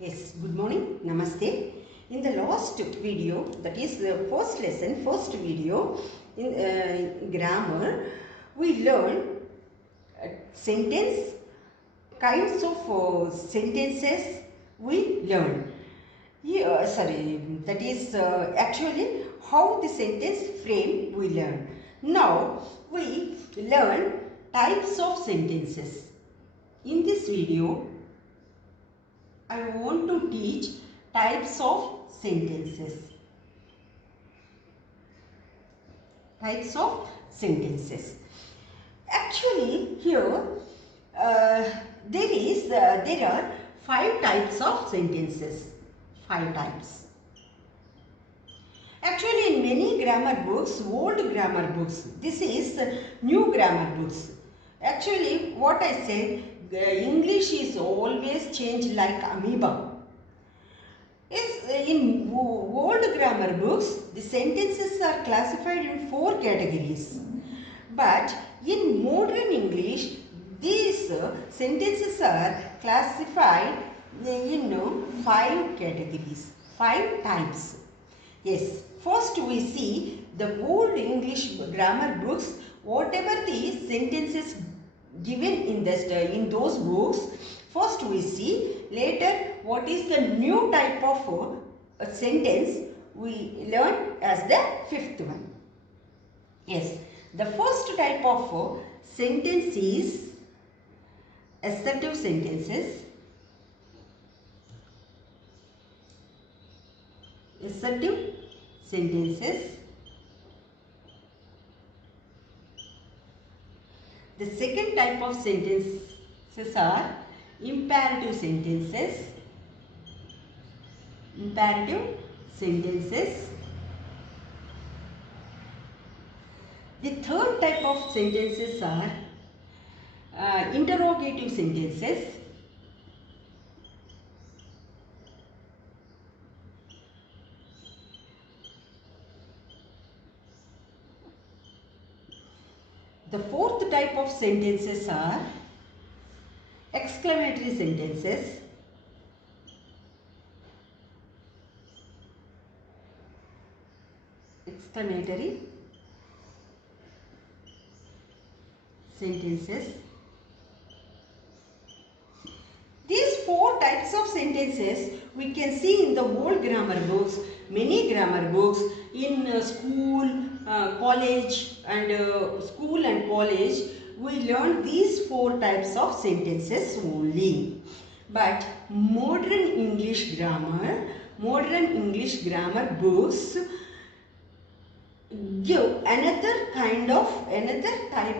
Yes, good morning, namaste. In the last video, that is the first lesson, first video in grammar, we learned sentence, kinds of sentences we learn. Here, that is actually how the sentence frame we learn. Now, we learn types of sentences. In this video, I want to teach types of sentences. Types of sentences. Actually, here there are 5 types of sentences. 5 types. Actually, in many grammar books, old grammar books, this is new grammar books. Actually, what I said, English is always changed like amoeba. In old grammar books, the sentences are classified in 4 categories. But in modern English, these sentences are classified in 5 categories, 5 types. Yes, first we see the old English grammar books, whatever the sentences given in those books, first we see, later what is the new type of a sentence we learn as the 5th one. Yes, the first type of sentence is assertive sentences. Assertive sentences. The second type of sentences are imperative sentences. Imperative sentences. The third type of sentences are interrogative sentences. The fourth type of sentences are exclamatory sentences. Exclamatory sentences. These 4 types of sentences we can see in the old grammar books, many grammar books in school, college and college. We learn these 4 types of sentences only. But modern English grammar books give another type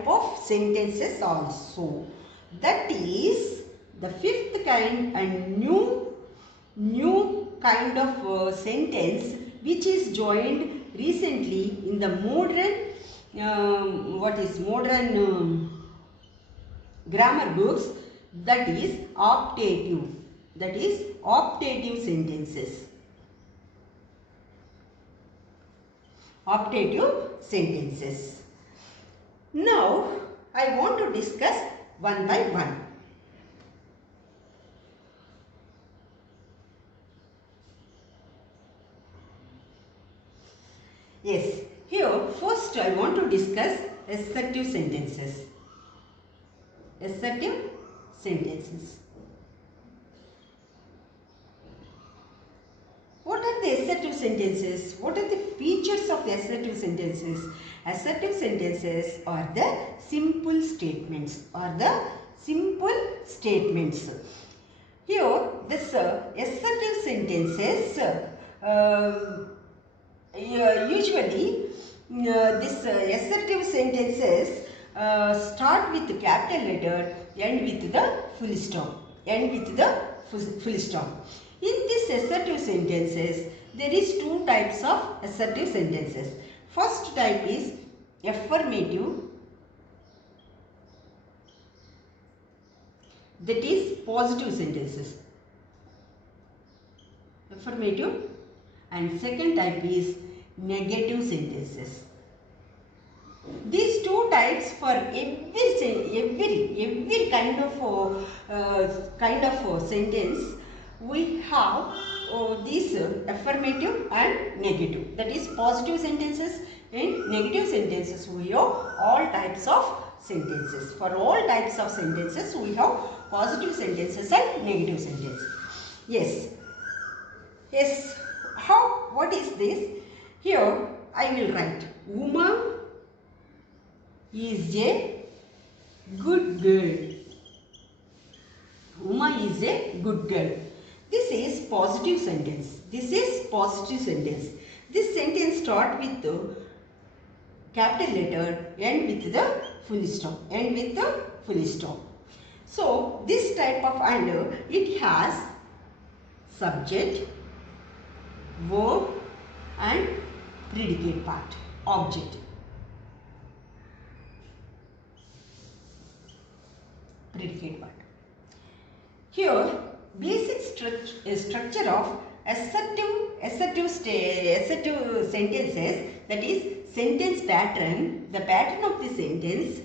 of sentences also. That is the 5th kind and new kind of sentence which is joined recently in the modern grammar books, that is optative. That is optative sentences. Optative sentences. Now, I want to discuss one by one. Yes, here first I want to discuss assertive sentences. Assertive sentences. What are the assertive sentences? What are the features of the assertive sentences? Assertive sentences are the simple statements. Here, this assertive sentences usually this assertive sentences start with the capital letter, end with the full stop. In these assertive sentences, there is 2 types of assertive sentences. First type is affirmative, that is positive sentences. Affirmative. And second type is negative sentences. These 2 types for every kind of sentence we have these affirmative and negative. That is positive sentences and negative sentences. We have all types of sentences. For all types of sentences, we have positive sentences and negative sentences. Yes. Yes. How? What is this? Here I will write Uma is a good girl. Uma is a good girl. This is positive sentence. This is positive sentence. This sentence start with the capital letter, end with the full stop. End with the full stop. So this type of and it has subject, verb and predicate part, object. Predicate part. Here, basic structure of assertive sentences, that is sentence pattern. The pattern of the sentence.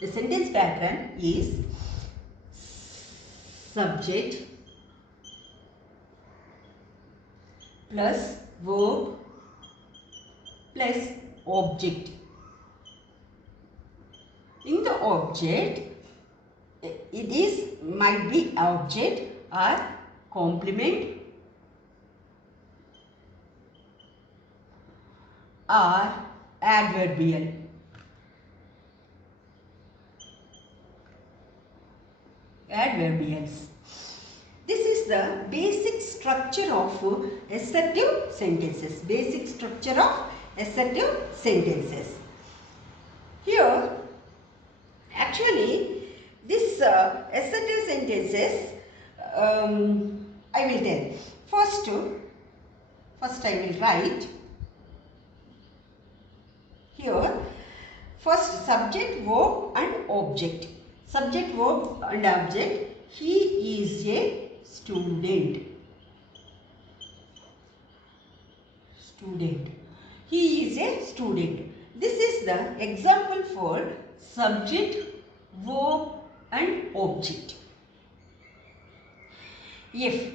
The sentence pattern is subject plus verb plus object. In the object, it might be object or complement or adverbial. Adverbials. This is the basic structure of assertive sentences. Basic structure of assertive sentences. Here, actually, this assertive sentences, I will tell. First I will write here. First, subject, verb and object. Subject, verb and object. He is a student. Student. He is a student. This is the example for subject, verb and object. If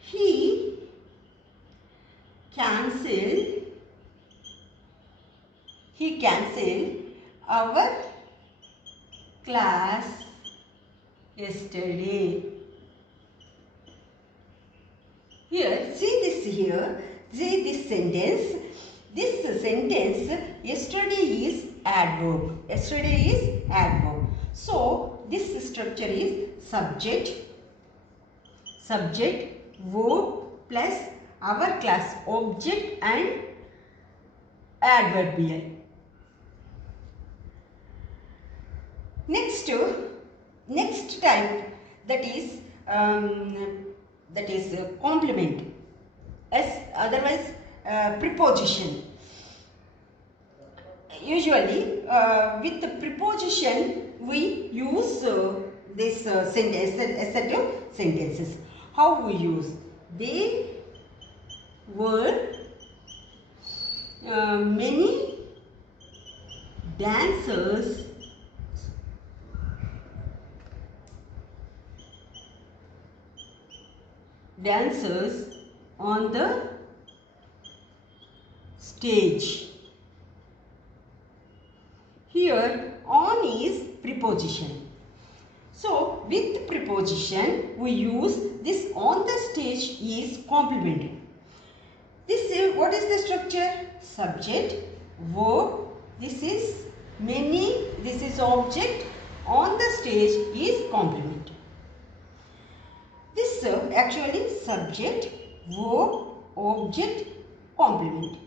he cancelled our class yesterday. Here, see this sentence. This sentence, yesterday is adverb. Yesterday is adverb. So, this structure is subject, verb plus our class, object and adverbial. Next type, that is complement, as otherwise preposition. Usually with the preposition we use this assertive sentences. How we use? They were many dancers on the stage. Here on is preposition. So with preposition we use this on the stage is complementary. This is, what is the structure? Subject, verb, this is many, this is object, on the stage is complement. This actually subject, verb, object, complement.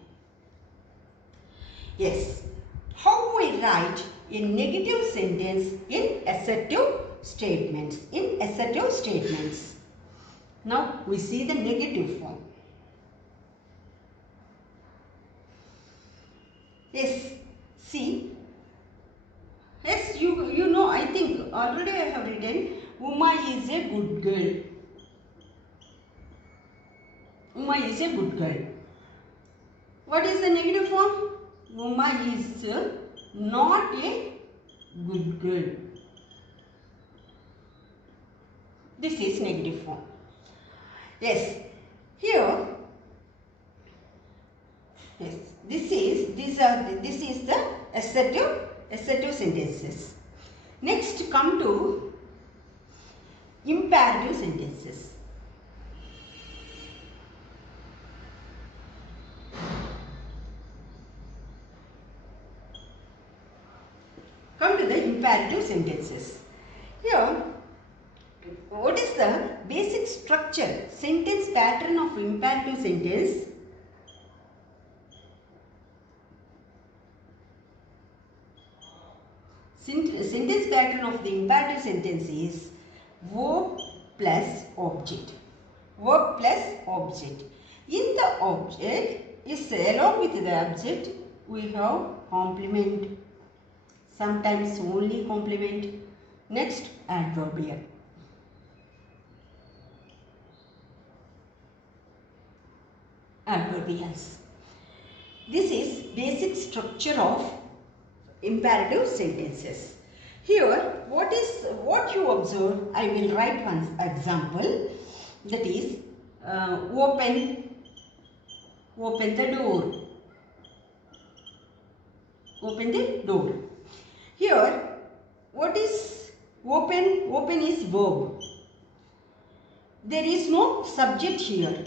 Yes. How we write a negative sentence in assertive statements? Now we see the negative form. Yes, see. Yes, you know, I think already I have written Uma is a good girl. Uma is a good girl. What is the negative form? Uma is not a good girl. This is negative form. Yes, here, yes, this is the assertive sentences. Next, come to imperative sentences. Come to the imperative sentences. Here, what is the basic structure, sentence pattern of imperative sentence? Sentence pattern of the imperative sentence is verb plus object. Verb plus object. In the object, is along with the object, we have complement. Sometimes only complement. Next, adverbial. Adverbials. This is basic structure of imperative sentences. Here, what you observe, I will write one example. That is, open the door. Open the door. Here, what is open? Open is verb. There is no subject here.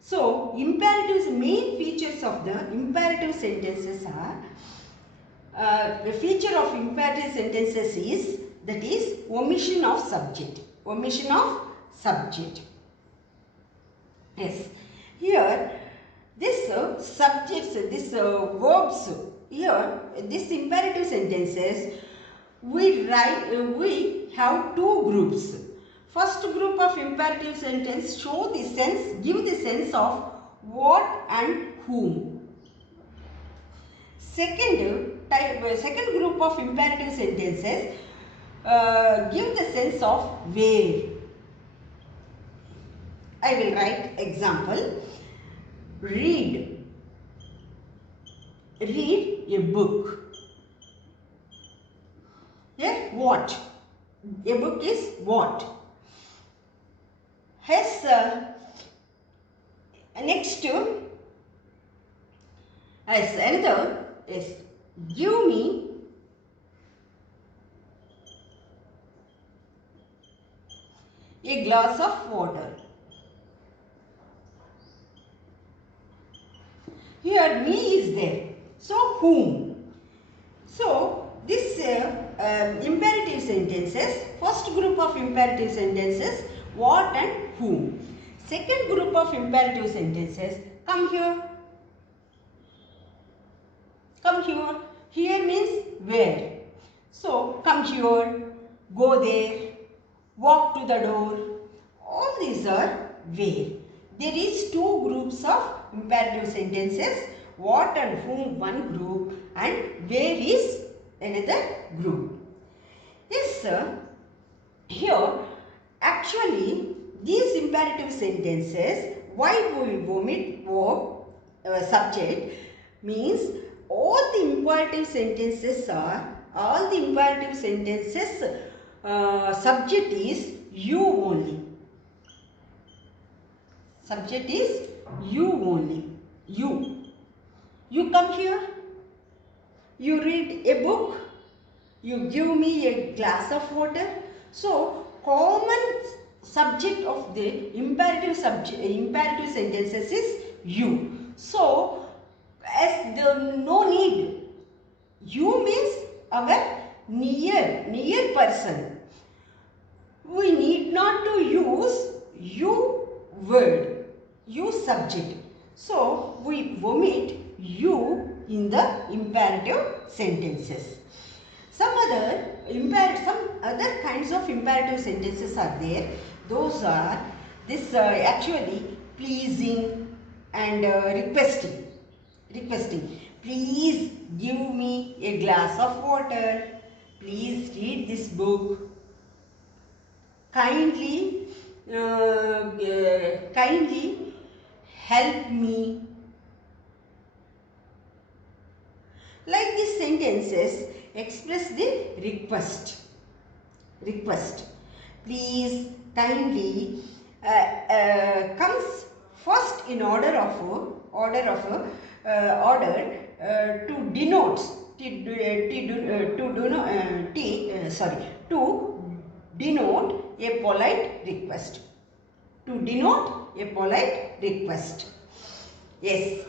So, imperatives, main features of the imperative sentences are, the feature of imperative sentences is, that is, omission of subject. Omission of subject. Yes. Here, this subjects, this verbs, here, this imperative sentences, we have two groups. First group of imperative sentence show the sense, give the sense of what and whom. Second group of imperative sentences give the sense of where. I will write example. Read a book. Yeah, what? A book is what? Has next to as another is give me a glass of water. Here me is there. So whom? So this imperative sentences, first group of imperative sentences, what and whom. Second group of imperative sentences, come here. Come here. Here means where. So come here, go there, walk to the door. All these are where. There is two groups of imperative sentences, what and whom one group and where is another group. Yes sir, here actually these imperative sentences, why we omit verb subject means all the imperative sentences subject is you only. Subject is you only. You come here. You read a book. You give me a glass of water. So, common subject of the imperative sentences is you. So, as the no need, you means our near person. We need not to use you word, you subject. So, we omit you in the imperative sentences. Some other kinds of imperative sentences are there. Those are this actually pleasing and requesting. Please give me a glass of water. Please read this book. Kindly help me. Like these sentences, express the request. Please, kindly comes first in order to denote to denote a polite request. To denote a polite request. Yes.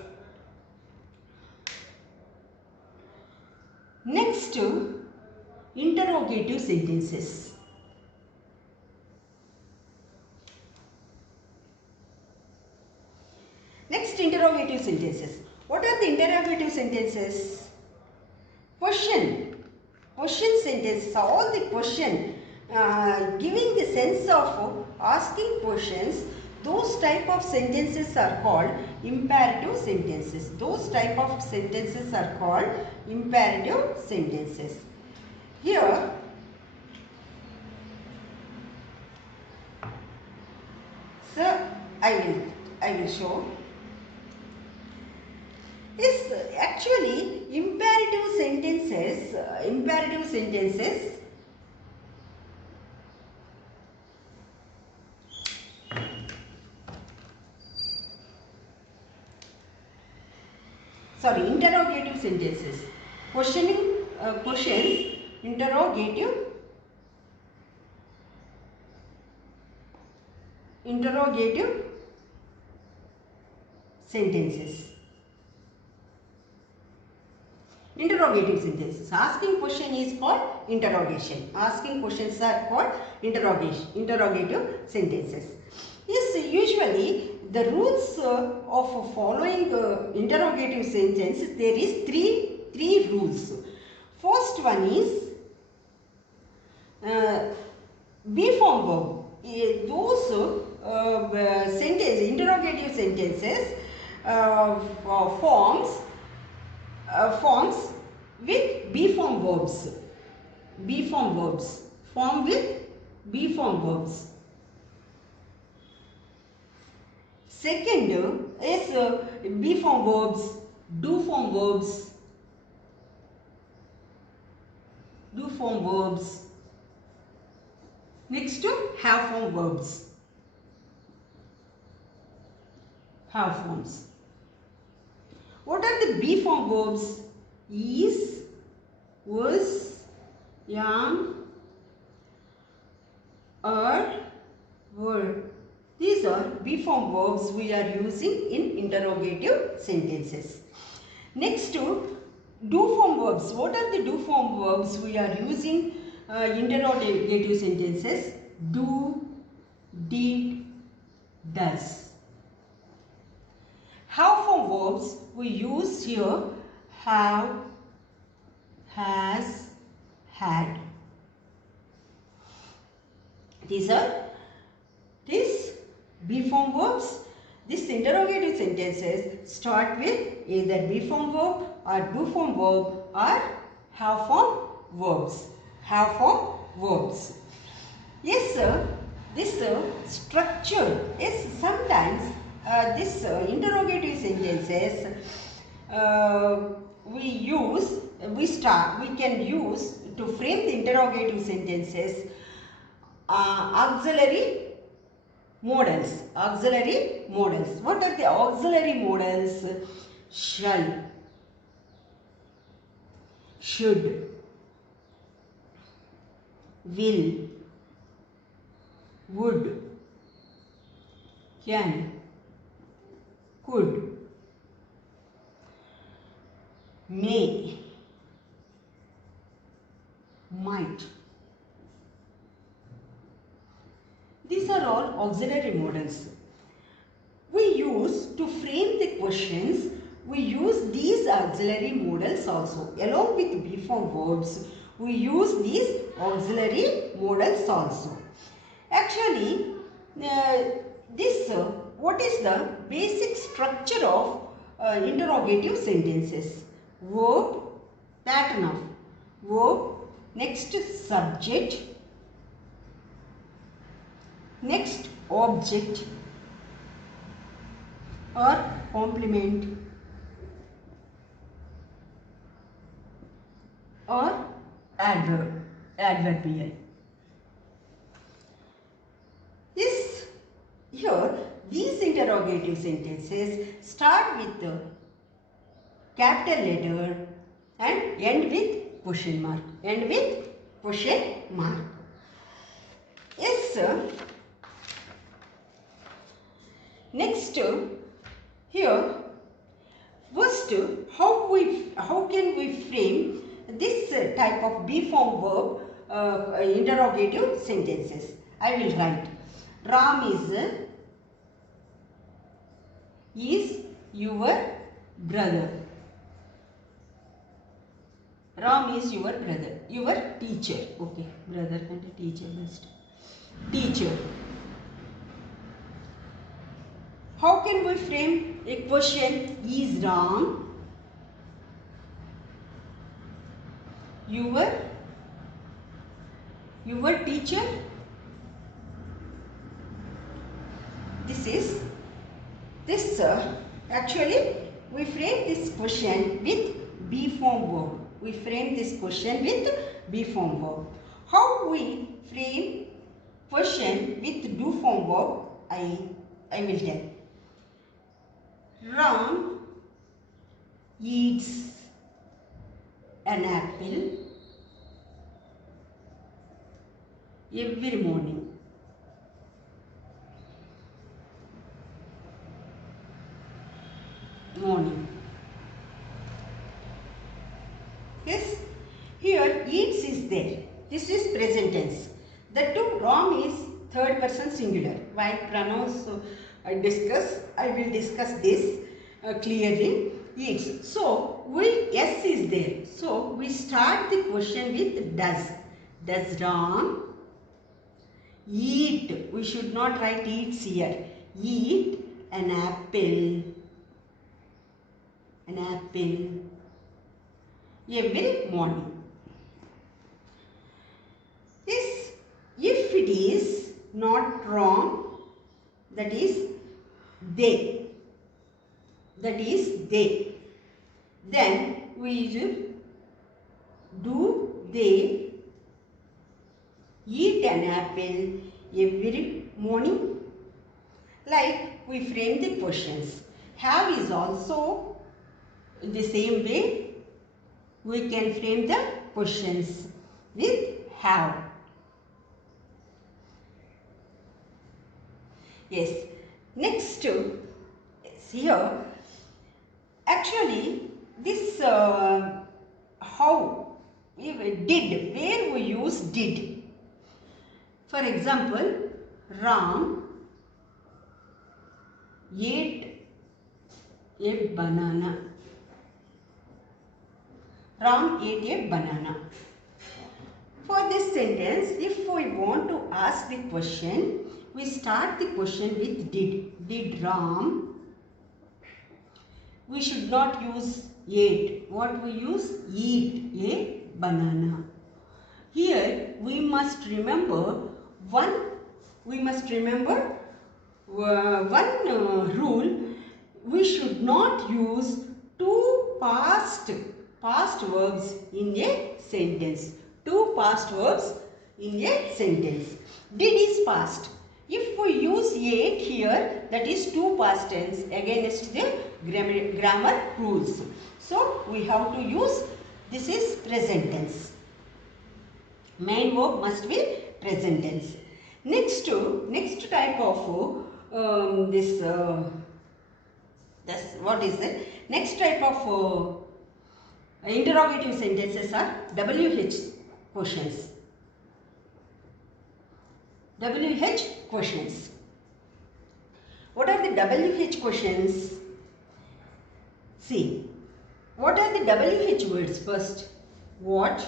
Next, interrogative sentences. Next, interrogative sentences. What are the interrogative sentences? Question sentences. All the question giving the sense of asking questions. Those type of sentences are called imperative sentences. Those type of sentences are called imperative sentences. Here, so I will show. Yes, actually imperative sentences interrogative sentences. Questions, interrogative sentences. Interrogative sentences. Asking question is called interrogation. Asking questions are called interrogative sentences. Yes, usually the rules of following interrogative sentence, there is three rules. First one is be form verb. Those interrogative sentences forms with be form verbs. Form with be form verbs. Second is be form verbs, do form verbs. Next to have form verbs. Have forms. What are the be form verbs? Is, was, am, are, were. These are be form verbs we are using in interrogative sentences. Next to do form verbs. What are the do form verbs we are using interrogative sentences? Do, did, does. Have form verbs we use here: have, has, had. These are be form verbs. These interrogative sentences start with either be form verb or do form verb or have form verbs. Yes, sir. This structure is sometimes this interrogative sentences we can use to frame the interrogative sentences auxiliary modals. What are the auxiliary modals? Shall, should, will, would, can, could, may, might. These are all auxiliary modals. We use to frame the questions, we use these auxiliary modals also. Along with be form verbs, we use these auxiliary modals also. Actually, what is the basic structure of interrogative sentences? Verb, pattern of verb, next subject, next object or complement or adverbial. Yes, here these interrogative sentences start with the capital letter and end with question mark. End with question mark. Yes, sir. Next, here, first, how can we frame this type of be form verb interrogative sentences? I will write. Ram is your brother. Ram is your brother, your teacher. Okay, brother and teacher best. Teacher. How can we frame a question? Is Ram your teacher? Actually we frame this question with be form verb. We frame this question with be form verb. How we frame question with do form verb? I will tell. Ram eats an apple every morning. Yes, here eats is there. This is present tense. The two Ram is third person singular. While pronouns I will discuss this clearly. Eats. So S is there. So we start the question with does. Does Ram eat? We should not write eats here. Eat an apple. An apple every morning. Yes, if it is not wrong, that is they. That is they. Then we should do they eat an apple every morning? Like we frame the questions. Have is also in the same way. We can frame the questions with have. Yes. Next, here, actually, this how did, where we use did. For example, Ram ate a banana. Ram ate a banana. For this sentence, if we want to ask the question, we start the question with did. Did Ram? We should not use ate. What we use? Eat a banana. Here we must remember one rule. We should not use two past verbs in a sentence. Two past verbs in a sentence. Did is past. If we use ate here, that is two past tense against the grammar rules. So we have to use, this is present tense. Main verb must be present tense. Next type of what is it? Next type of interrogative sentences are WH questions. WH questions. What are the WH questions? See, what are the WH words first? What,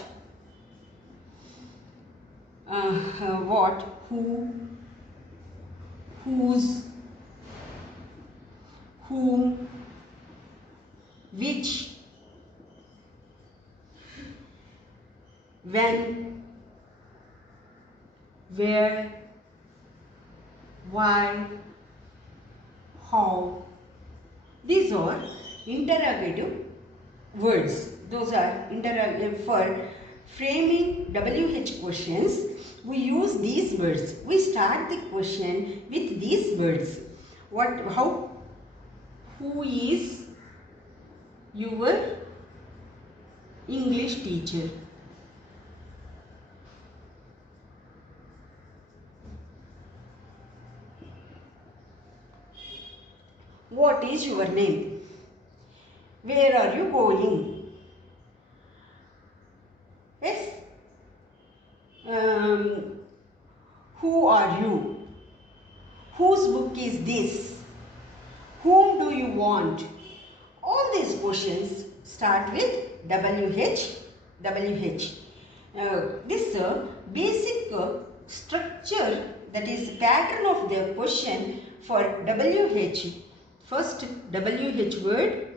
who, whose, whom, which, when, where, why, how. These are interrogative words. Those are framing WH questions, we use these words. We start the question with these words. Who is your English teacher? What is your name? Where are you going? Yes. Who are you? Whose book is this? Whom do you want? All these questions start with WH. This basic structure, that is pattern of the question for WH. First WH word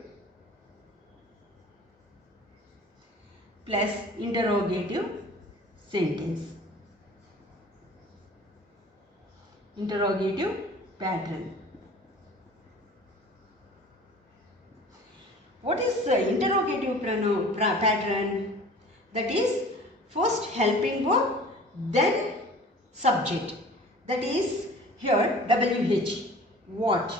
plus interrogative sentence. Interrogative pattern. What is interrogative pattern? That is first helping verb, then subject. That is here WH. What?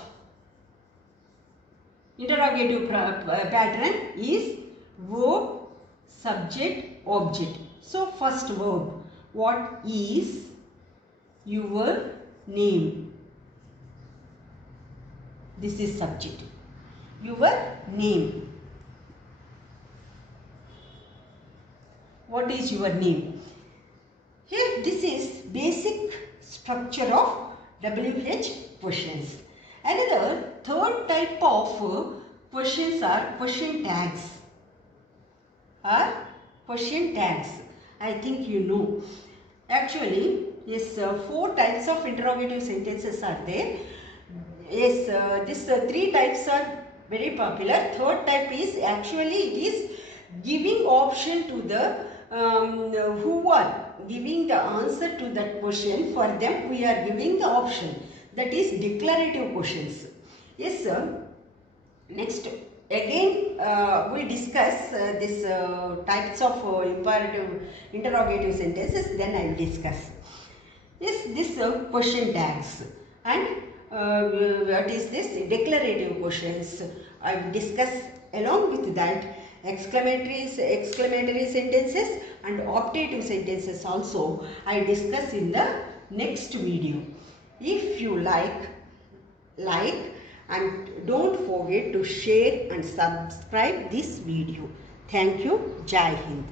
Interrogative pattern is verb, subject, object. So first verb. What is your name? This is subject. Your name. What is your name? Here this is basic structure of WH questions. Another third type of questions are question tags. I think you know. Actually, yes, 4 types of interrogative sentences are there. Yes, these 3 types are very popular. Third type is actually it is giving option to the who are giving the answer to that question. For them we are giving the option. That is declarative questions. Yes, sir. Next, again we discuss this types of interrogative sentences. Then I will discuss. Yes, this question tags and what is this declarative questions. I will discuss along with that exclamatory sentences and optative sentences also. I discuss in the next video. If you like and don't forget to share and subscribe this video. Thank you. Jai Hind.